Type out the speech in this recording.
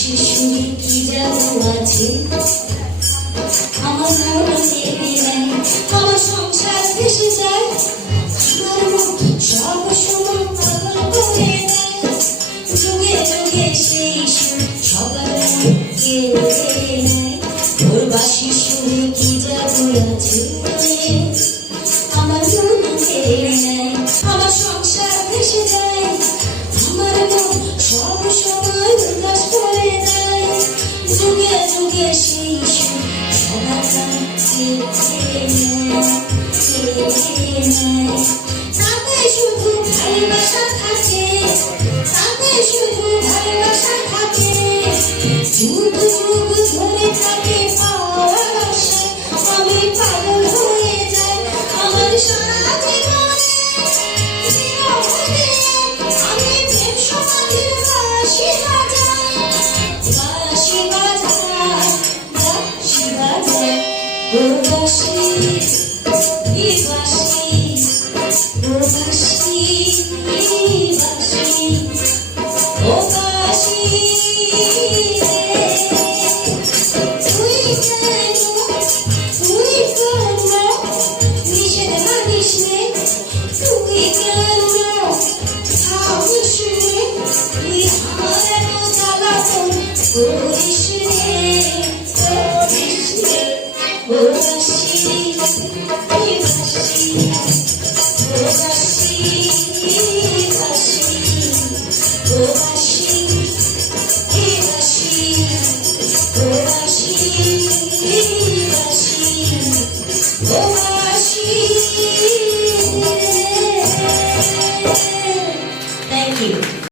শিশুরে কি জাদু আছে আমার মন জেগে নেয়, আমার সংসার ভেসে যায়, আমার মন সব সময় পাগল করে দেয়। যুগে যুগে সেই সুর সবার মন কেড়ে নেয়। ওর বাঁশি সুরে কি জাদু আছে আমার মন কেড়ে নেয়, আমার সংসার ভেসে যায়, আমার মন সব সময় উল্লাস করে দেয়। যুগে যুগে সেই সুর সবার প্রাণ কেড়ে নেয়। তাতে শুধু ভালোবাসা থাকে, তাতে শুধু ভালোবাসা থাকে, যুগ যুগ ধরে থাকে পাওয়ার আশায় আমি পাগল হয়ে যাই। আমার সারা জীবনে আমি প্রেম সমাধির বাঁশি বাজাই, বাঁশি বাজাই, বাঁশি বাজাই। ও বাঁশি, ই বাঁশি, ও বাঁশি, ই বাঁশি, ও বাঁশি তুই কেন, তুই কেন নিষেধ মানিস নে, তুই কেন থামিস নে, তুই আমার এত জ্বালাতন করিস রে, করিস রে। ও বাঁশি, ই বাঁশি, ও বাঁশি, ই বাঁশি, ও বাঁশি, ই বাঁশি, ও বাঁশি, ই বাঁশি, ও বাঁশি। Thank you.